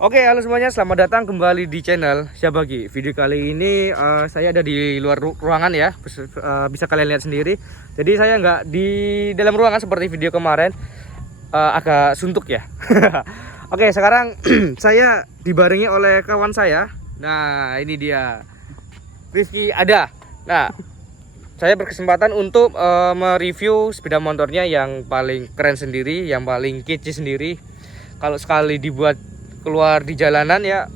Oke, halo semuanya, selamat datang kembali di channel Syabagi. Video kali ini saya ada di luar ruangan ya, bisa kalian lihat sendiri. Jadi saya nggak di dalam ruangan seperti video kemarin, agak suntuk ya. Oke, sekarang saya dibarengi oleh kawan saya. Nah, ini dia, Rizky ada. Nah, saya berkesempatan untuk mereview sepeda motornya yang paling keren sendiri, yang paling kece sendiri. Kalau sekali dibuat keluar di jalanan ya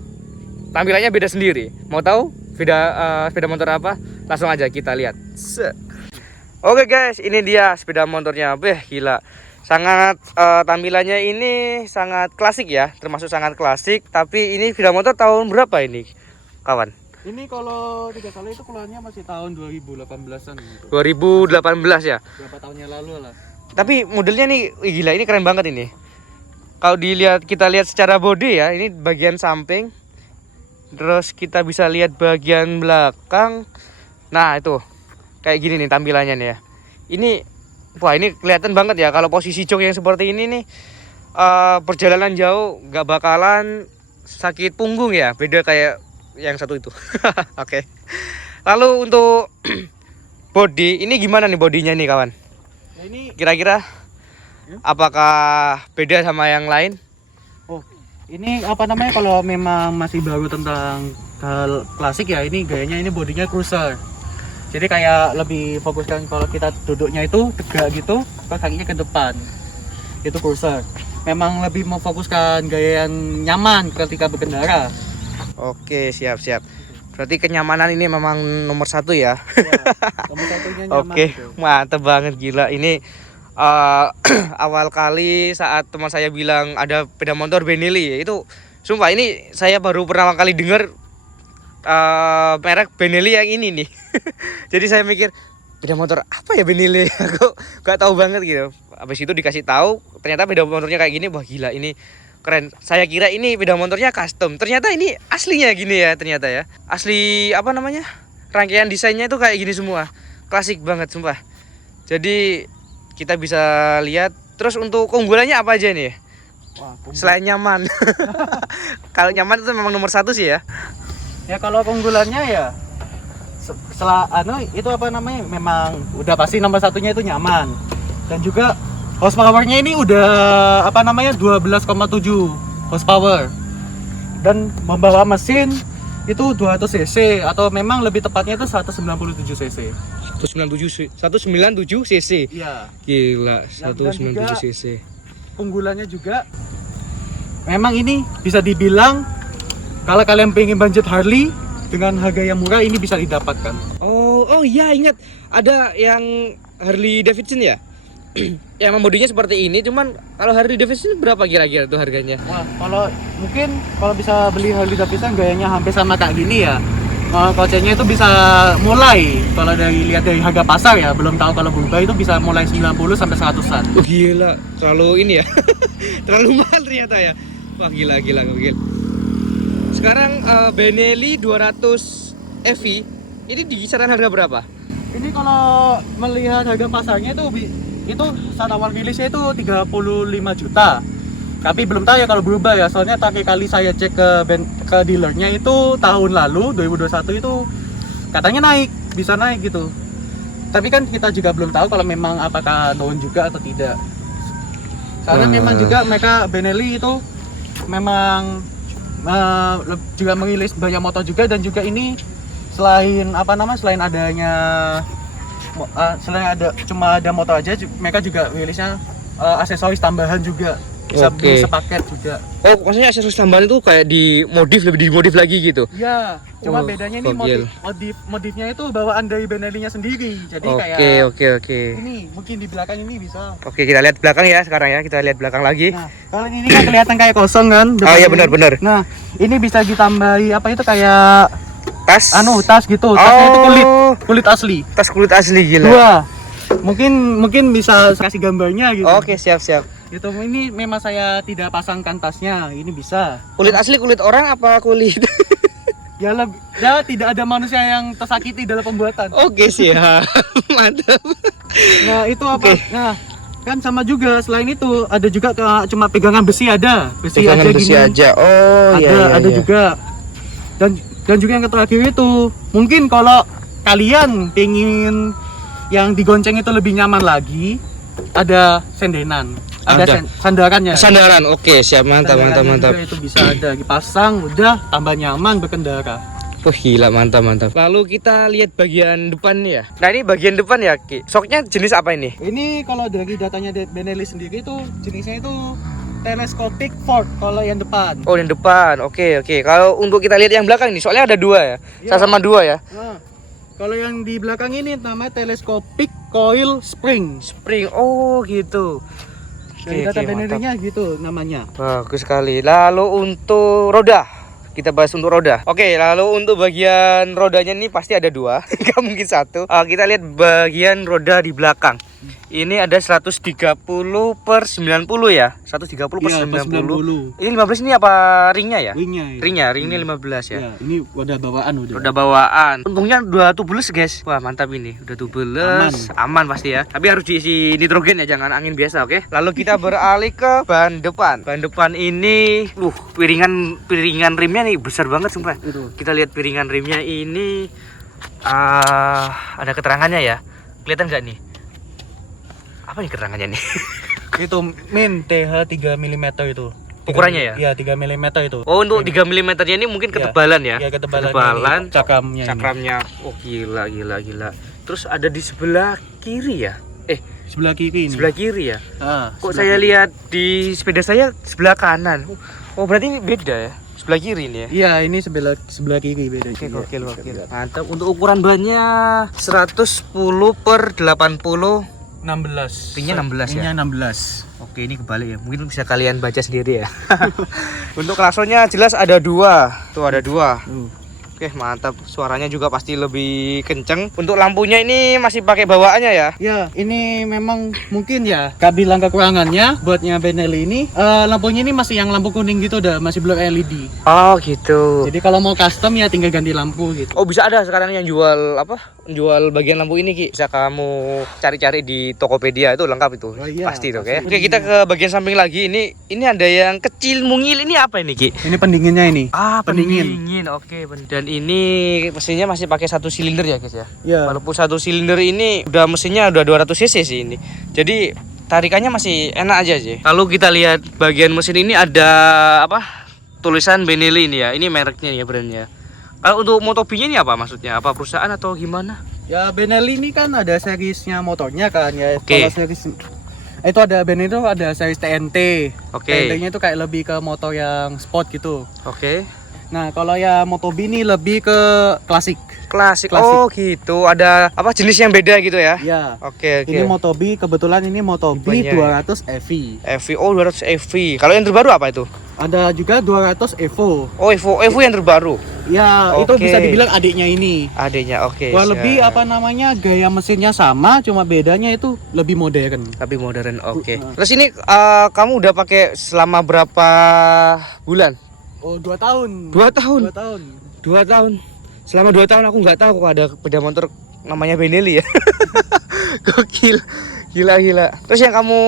tampilannya beda sendiri. Mau tahu sepeda motor apa? Langsung aja kita lihat. Oke guys, ini dia sepeda motornya. Gila. Sangat tampilannya ini sangat klasik ya, termasuk sangat klasik. Tapi ini sepeda motor tahun berapa ini, kawan? Ini kalau tidak salah itu keluarnya masih tahun 2018-an gitu. 2018 ya. Berapa tahunnya lalu lah. Tapi modelnya nih, gila, ini keren banget ini. Kalau kita lihat secara body ya, ini bagian samping. Terus kita bisa lihat bagian belakang. Nah, itu. Kayak gini nih tampilannya nih ya. Ini kelihatan banget ya kalau posisi jok yang seperti ini nih, perjalanan jauh nggak bakalan sakit punggung ya. Beda kayak yang satu itu. Oke. Lalu untuk body, ini gimana nih bodinya nih, kawan? Nah, ini Kira-kira apakah beda sama yang lain? ini apa namanya, kalau memang masih baru tentang hal klasik ya, ini gayanya ini bodinya cruiser. Jadi kayak lebih fokuskan kalau kita duduknya itu tegak gitu, kakinya ke depan. Itu cruiser. Memang lebih memfokuskan gaya yang nyaman ketika berkendara. Oke, siap. Berarti kenyamanan ini memang nomor satu ya. Ya, nomor satunya nyaman. Oke, gitu. mantep banget, gila. Ini awal kali saat teman saya bilang ada sepeda motor Benelli, itu sumpah ini saya baru pertama kali dengar merek Benelli yang ini nih. Jadi saya mikir sepeda motor apa ya Benelli? Aku gak tahu banget gitu. Habis itu dikasih tahu ternyata sepeda motornya kayak gini. Wah, gila, ini keren. Saya kira ini sepeda motornya custom. Ternyata ini aslinya gini ya, ternyata ya. Asli apa namanya? Rangkaian desainnya itu kayak gini semua. Klasik banget sumpah. Jadi kita bisa lihat. Terus untuk keunggulannya apa aja nih? Wah, Selain nyaman. Kalau nyaman itu memang nomor satu sih ya. ya kalau keunggulannya ya setelah itu apa namanya, memang udah pasti nomor satunya itu nyaman. Dan juga horsepowernya ini udah apa namanya 12,7 horsepower. Dan membawa mesin itu 200 cc atau memang lebih tepatnya itu 197 cc. 197 cc. Iya. Gila, Dan 197 juga cc. Unggulannya juga memang ini bisa dibilang kalau kalian pengen budget Harley dengan harga yang murah, ini bisa didapatkan. Oh iya, ingat ada yang Harley Davidson ya? Yang modinya seperti ini, cuman kalau Harley Davidson berapa kira-kira tuh harganya? Wah, kalau bisa beli Harley Davidson gayanya hampir sama kayak gini ya. Koceknya itu bisa mulai, kalau lihat dari harga pasar ya, belum tahu kalau berubah, itu bisa mulai 90 sampai 100-an. Oh, gila, terlalu ini ya. Terlalu mahal ternyata ya. Wah, gila. Sekarang Benelli 200 EV ini di kisaran harga berapa? Ini kalau melihat harga pasarnya itu saat awal rilisnya itu 35 juta. Tapi belum tahu ya kalau berubah ya, soalnya terakhir kali saya cek ke dealernya itu tahun lalu 2021 itu katanya bisa naik gitu. Tapi kan kita juga belum tahu kalau memang apakah turun juga atau tidak. Karena memang juga mereka Benelli itu memang juga merilis banyak motor juga, dan juga ini selain cuma ada motor aja, mereka juga rilisnya aksesoris tambahan juga. Bisa beli sepaket juga. Oh, maksudnya aksesoris tambahan itu kayak lebih dimodif lagi gitu? Iya, cuma Oh, bedanya ini modifnya itu bawaan dari Benelli-nya sendiri. Jadi Oke. ini mungkin di belakang ini bisa. Oke, kita lihat belakang ya sekarang ya. Kita lihat belakang lagi. Nah, kalau ini kan kelihatan kayak kosong kan? Oh iya, depannya. benar. Nah, ini bisa ditambahi apa itu kayak Tas. tas gitu. Tasnya itu kulit asli. Tas kulit asli, gila. Dua. Mungkin bisa kasih gambarnya gitu. Oke, siap. Gitu, ini memang saya tidak pasangkan tasnya, ini bisa. Kulit asli kulit orang apa kulit? Ya tidak ada manusia yang tersakiti dalam pembuatan. Oke, siap. Mantap. Nah, itu apa? Oke. Nah, Kan sama juga, selain itu ada juga cuma pegangan besi ada. Pegangan aja besi gini. aja. Oh, Ada juga. Dan juga yang terakhir itu, mungkin kalau kalian pengen yang digonceng itu lebih nyaman lagi, ada sendenan. Ada sandarannya. Sandaran. Oke, siap, mantap. Itu bisa ada dipasang, udah tambah nyaman berkendara. Wah, gila, mantap. Lalu kita lihat bagian depan ya. Nah, ini bagian depan ya, Ki. Shocknya jenis apa ini? Ini kalau dari datanya Benelli sendiri itu jenisnya itu telescopic fork kalau yang depan. Oh, yang depan. Oke. Kalau untuk kita lihat yang belakang nih, soalnya ada dua ya. Sama dua ya. Nah, kalau yang di belakang ini namanya telescopic coil spring. Oh, gitu. Dari data Benelli-nya gitu namanya. Bagus sekali. Lalu untuk roda, kita bahas untuk roda. Oke, lalu untuk bagian rodanya ini pasti ada dua, nggak mungkin satu. Kita lihat bagian roda di belakang. Ini ada 130/90 ya. 130/90. Ini 15 ini apa ringnya ya? Ringnya 15 ya. Ya, ini roda bawaan udah. Roda bawaan. Untungnya udah tubeless, guys. Wah, mantap ini. Udah tubeless, aman pasti ya. Tapi harus diisi nitrogen ya, jangan angin biasa, oke? Lalu kita beralih ke ban depan. Ban depan ini piringan rimnya nih besar banget sumpah. Kita lihat piringan rimnya ini ada keterangannya ya. Kelihatan nggak nih? Apa nih keterangannya nih? Itu min TH 3 mm itu. Ukurannya ya? Iya, 3 mm itu. Oh, untuk 3 mm nya ini mungkin ketebalan ya? Iya, ketebalan cakramnya. Oh, gila. Terus ada di sebelah kiri ya? Sebelah kiri ini. Sebelah kiri ya? Kok saya kiri. lihat di sepeda saya sebelah kanan. Oh, berarti ini beda ya? Sebelah kiri ini ya? Iya, ini sebelah kiri beda. Oke, gokil. Mantap. Untuk ukuran bannya 110/80. 16. Ringnya 16 ya? Ringnya 16. Oke, ini kebalik ya. Mungkin bisa kalian baca sendiri ya. Untuk klaksonnya jelas ada dua. Tuh ada dua. Oke, mantap. Suaranya juga pasti lebih kenceng. Untuk lampunya ini masih pakai bawaannya ya? Ya, ini memang mungkin ya gak bilang kekurangannya buatnya Benelli ini. Lampunya ini masih yang lampu kuning gitu dah, masih belum LED. Oh, gitu. Jadi kalau mau custom ya tinggal ganti lampu gitu. Oh, bisa ada sekarang yang jual jual bagian lampu ini, Ki. Bisa kamu cari-cari di Tokopedia, itu lengkap itu. Oh, iya, pasti itu, oke. Oke, kita ke bagian samping lagi. Ini ada yang kecil mungil. Ini apa ini, Ki? Ini pendinginnya ini. Pendingin. Oke, dan ini mesinnya masih pakai 1 silinder ya, guys ya. Ya. Walaupun 1 silinder ini mesinnya udah 200 cc sih ini. Jadi tarikannya masih enak aja sih. Lalu kita lihat bagian mesin ini ada tulisan Benelli ini ya. Ini mereknya ya, brandnya. Kalau untuk Motobi-nya ini apa maksudnya? Apa perusahaan atau gimana? Ya, Benelli ini kan ada seriesnya motornya kan ya. Oke. Kalau series itu ada Benelli itu ada series TNT. Oke. TNT-nya itu kayak lebih ke motor yang sport gitu. Oke. Nah, kalau ya Motobi ini lebih ke klasik. Klasik. Oh, gitu. Ada jenis yang beda gitu ya? Ya. Oke. Ini Motobi, kebetulan ini Motobi Tipenya 200 EV. EV. Oh, 200 EV. Kalau yang terbaru apa itu? Ada juga 200 Evo. Oh, Evo yang terbaru. Ya, itu Oke. bisa dibilang adiknya ini. Adanya, oke. Kurang lebih gaya mesinnya sama, cuma bedanya itu lebih modern. Lebih modern, oke. Terus ini kamu udah pakai selama berapa bulan? Oh, 2 tahun. 2 tahun. 2 tahun. 2 tahun. Selama 2 tahun aku nggak tahu kok ada sepeda motor namanya Benelli ya. Gokil. Gila. Terus yang kamu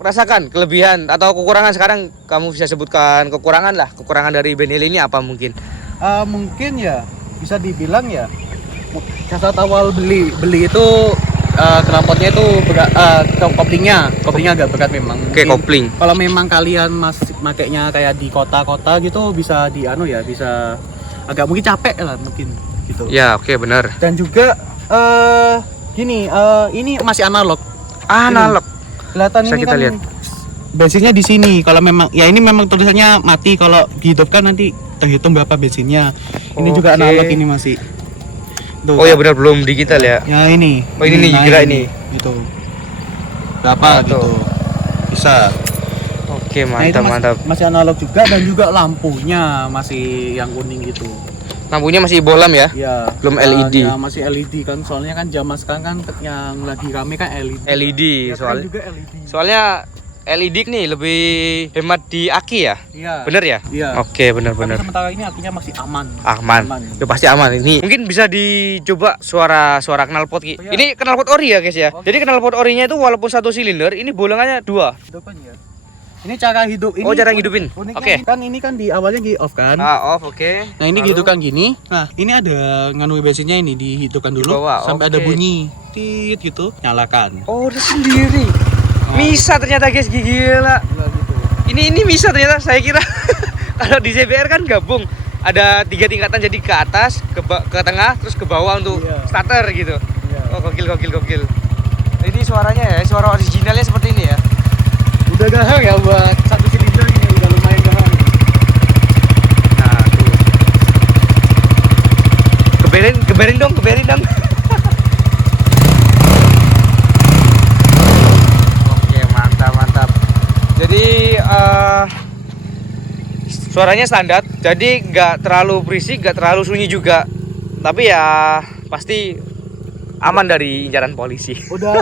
rasakan kelebihan atau kekurangan sekarang, kamu bisa sebutkan kekurangan dari Benelli ini apa mungkin? Mungkin ya bisa dibilang ya saat awal beli itu knalpotnya itu berat, koplingnya agak berat memang. Oke, kopling. Kalau memang kalian masih makainya kayak di kota-kota gitu bisa bisa agak mungkin capek lah mungkin gitu. Ya, oke, benar. Dan juga ini masih analog. Analog. Kelihatan Bisa ini kita kan lihat. bensinnya di sini. Kalau memang ya ini memang tulisannya mati, kalau dihidupkan nanti terhitung berapa bensinnya. Ini juga Oke. analog ini masih. Tuh, Oh ya, benar, belum digital ya. Ya ini. Oh, ini nih, nah, gila ini. Gitu. Berapa Nah, gitu. tuh. Bisa. Oke, Nah, itu mantap. masih analog juga, dan juga lampunya masih yang kuning gitu. Lampunya masih bolam ya? Ya. Belum dan LED. Ya masih LED kan, soalnya kan zaman sekarang kan yang lagi rame kan LED. LED Ya, keren soalnya. juga LED. Soalnya LED nih lebih hemat di aki ya? Iya. Bener ya? Iya. Oke, Tapi bener-bener. sementara ini akinya masih aman. Aman. Ya pasti aman ini. Mungkin bisa dicoba suara knalpot Ki. Oh, iya. Ini knalpot ori ya, guys ya. Oke. Jadi knalpot orinya itu walaupun 1 silinder, ini bolongannya 2. Hidupan ya. Ini cara hidup ini. Oh, cara hidupin. Uniknya Oke. kan ini kan di awalnya di off kan. Off, oke. Nah ini Lalu? gitu kan gini. Nah ini ada nganu bensinnya ini dihidupkan dulu Di bawah, sampai oke. ada bunyi tit gitu, nyalakan. Oh, udah sendiri. Bisa ternyata guys, gila. Gitu. Ini bisa ternyata, saya kira kalau di CBR kan gabung. Ada 3 tingkatan, jadi ke atas, ke tengah, terus ke bawah untuk Iya. starter gitu. Iya. Oh, gokil. Ini suaranya ya, suara originalnya seperti ini ya. Udah gahar ya buat 1 silinder ini, udah lumayan gahar. Nah, tuh. Keberin dong. Oke, mantap. Jadi suaranya standar, jadi nggak terlalu berisik, nggak terlalu sunyi juga. Tapi ya pasti aman dari incaran polisi. Udah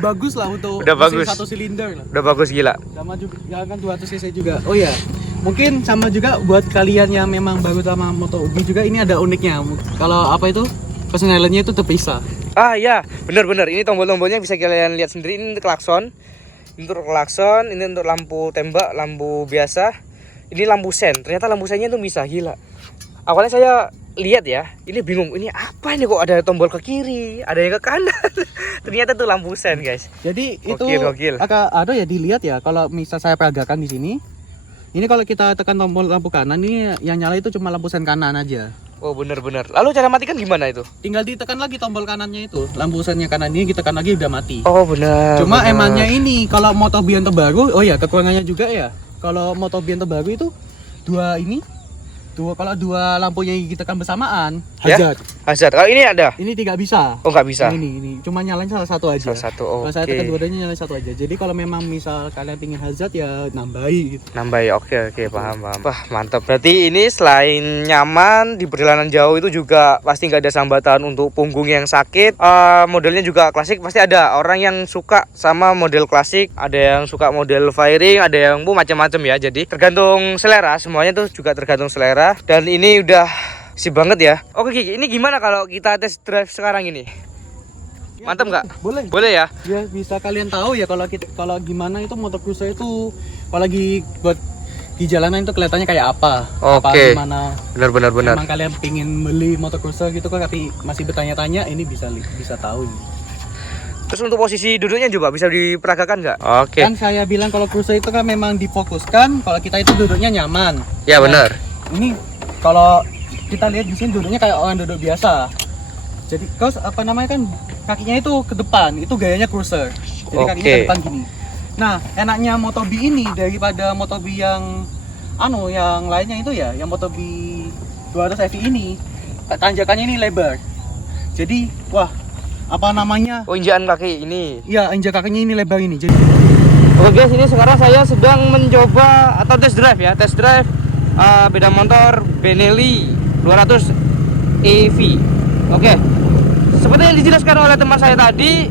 bagus lah untuk Udah mesin bagus. 1 silinder lah. Udah bagus gila. Sama juga ya kan 200 cc juga. Oh ya. Mungkin sama juga buat kalian yang memang baru sama motor Ubi juga ini ada uniknya. Kalau apa itu? Persenelannya itu terpisah. Ah ya, bener. Ini tombol-tombolnya bisa kalian lihat sendiri. Ini untuk klakson. Ini untuk klakson, ini untuk lampu tembak, lampu biasa. Ini lampu sen. Ternyata lampu sennya itu bisa, gila. Awalnya saya lihat ya, ini bingung. Ini apa ini kok ada tombol ke kiri, ada yang ke kanan. Ternyata itu lampu sen, guys. Jadi itu Gokil. agak ada ya dilihat ya kalau misal saya peragakan di sini. Ini kalau kita tekan tombol lampu kanan ini yang nyala itu cuma lampu sen kanan aja. Oh, bener. Lalu cara matikan gimana itu? Tinggal ditekan lagi tombol kanannya itu. Lampu sennya kanan ini kita tekan lagi udah mati. Oh, bener. Cuma bener. emannya ini kalau motor Bian terbaru, oh ya kekurangannya juga ya. Kalau motor Bian terbaru itu kalau dua lampunya kita tekan bersamaan, Ya? hazard. Hazard. Kalau ini ada? Ini tidak bisa. Oh, nggak bisa. Ini cuma nyalain salah satu aja. Salah satu. Kalau saya Oke. tekan dua-duanya nyalain satu aja. Jadi kalau memang misal kalian pingin hazard ya nambahi gitu. Nambah ya, oke, paham. Wah, mantap. Berarti ini selain nyaman di perjalanan jauh itu juga pasti nggak ada sambatan untuk punggung yang sakit. Modelnya juga klasik, pasti ada orang yang suka sama model klasik, ada yang suka model fairing, ada yang macam-macam ya. Jadi tergantung selera, semuanya tuh juga tergantung selera. Dan ini udah sip banget ya. Oke Kiki, ini gimana kalau kita test drive sekarang ini? Ya, Mantap nggak? Boleh. Boleh ya? Ya bisa kalian tahu ya kalau gimana itu motor cruiser itu apalagi buat di jalanan itu kelihatannya kayak apa. Apa Oke. gimana. Benar. Emang kalian pingin beli motor cruiser gitu kan tapi masih bertanya-tanya ini bisa tahu ini. Terus untuk posisi duduknya juga bisa diperagakan nggak? Oke. Kan saya bilang kalau cruiser itu kan memang difokuskan kalau kita itu duduknya nyaman. Ya benar. Ini kalau kita lihat di sini duduknya kayak orang duduk biasa. Jadi kaos apa namanya kan kakinya itu ke depan, itu gayanya cruiser. Jadi kakinya ke depan gini. Nah, enaknya Motobi ini daripada Motobi yang yang lainnya itu ya, yang Motobi 200 EV ini tanjakannya ini lebar. Jadi, wah, apa namanya? Oh, injakan kaki ini. Iya, injak kakinya ini lebar ini. Jadi Oke guys, ini sekarang saya sedang mencoba atau test drive ya, beda motor Benelli 200 EV. Oke, seperti yang dijelaskan oleh teman saya tadi,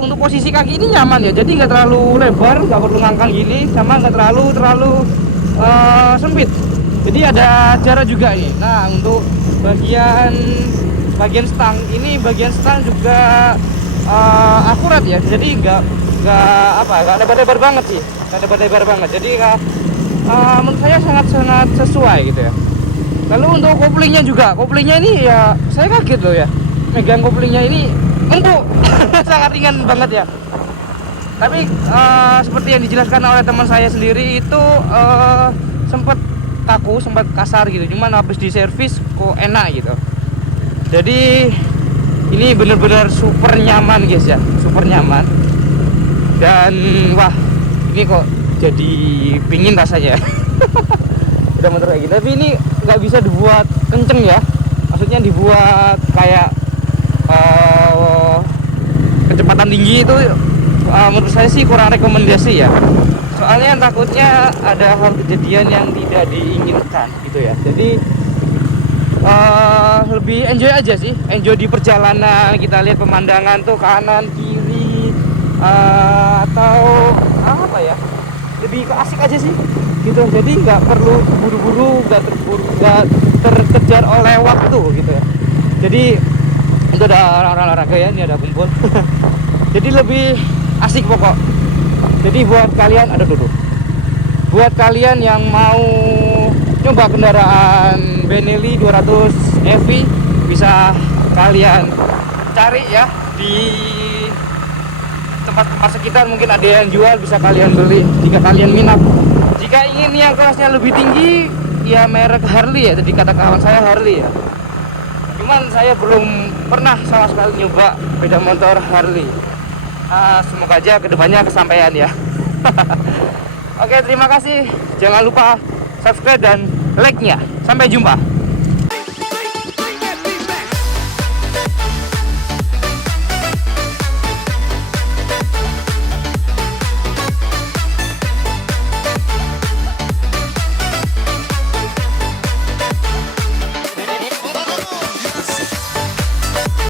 untuk posisi kaki ini nyaman ya, jadi nggak terlalu lebar, nggak perlu ngangkang gini, sama nggak terlalu sempit. Jadi ada jarak juga nih. Nah, untuk bagian stang ini, bagian stang juga akurat ya, jadi nggak lebar-lebar banget sih, nggak lebar-lebar banget. Jadi menurut saya sangat sesuai gitu ya. Lalu untuk koplingnya ini ya saya kaget loh ya, megang koplingnya ini empuk. Sangat ringan banget ya. Tapi seperti yang dijelaskan oleh teman saya sendiri itu sempat kaku, sempat kasar gitu, cuman habis diservis kok enak gitu. Jadi ini benar-benar super nyaman guys ya, super nyaman. Dan wah, ini kok jadi pingin rasanya. Udah motor kayak gitu, tapi ini nggak bisa dibuat kenceng ya, maksudnya dibuat kayak kecepatan tinggi itu menurut saya sih kurang rekomendasi ya, soalnya takutnya ada hal kejadian yang tidak diinginkan gitu ya. Jadi lebih enjoy aja sih, enjoy di perjalanan, kita lihat pemandangan tuh kanan kiri atau apa ya, lebih ke asik aja sih gitu. Jadi nggak perlu buru-buru, nggak terkejar oleh waktu gitu ya. Jadi itu ada orang-orang olahraga ya, ini ada kumpul. Jadi lebih asik pokok. Jadi buat kalian, ada duduk, buat kalian yang mau coba kendaraan Benelli 200 EV, bisa kalian cari ya di tempat-tempat sekitar, mungkin ada yang jual, bisa kalian beli jika kalian minat. Jika ingin yang kelasnya lebih tinggi, ya merek Harley ya, jadi kata kawan saya Harley ya. Cuman saya belum pernah sama sekali nyoba sepeda motor Harley. Semoga aja kedepannya kesampaian ya. Oke, terima kasih. Jangan lupa subscribe dan like-nya. Sampai jumpa.